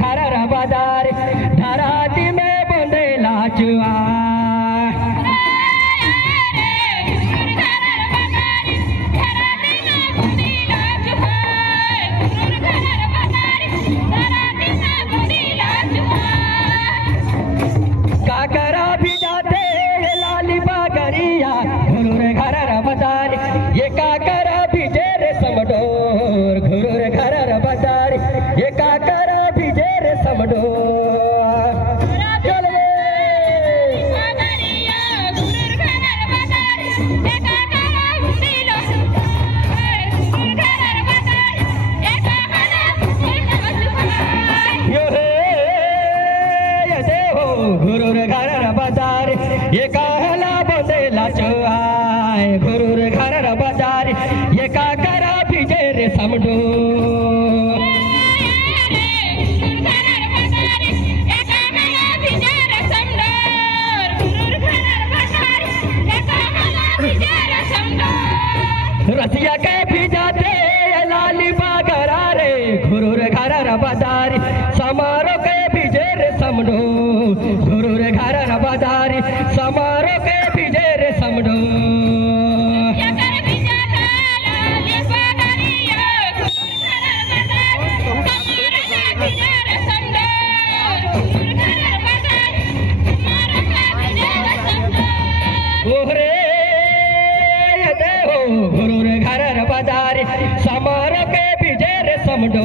घरर बाजार धराती में बंदेला चुआ काकरा भी जाते लाली बागरिया घुरुर घरर बाजार ये काकरा भिजे रे समडोर घुरुर घरर बाजार ये काकरा भिजे रे समडोर चल रे यो हे ये देहो घुरुर घरर बाजार ये काहला बंदेला चुआय घुरुर घरर बाजार ये काकरा भिजे रे समडोर रसिया के भी जाते लाली बागरा रे घुरुर घरर बाजार समारोह के भिजे रे समडो घुरुर घरर बाजार समारोह के भिजे रे समडो ओहरे ये देहो घुरुर घरर बाजार समारोह के भिजे रे समडो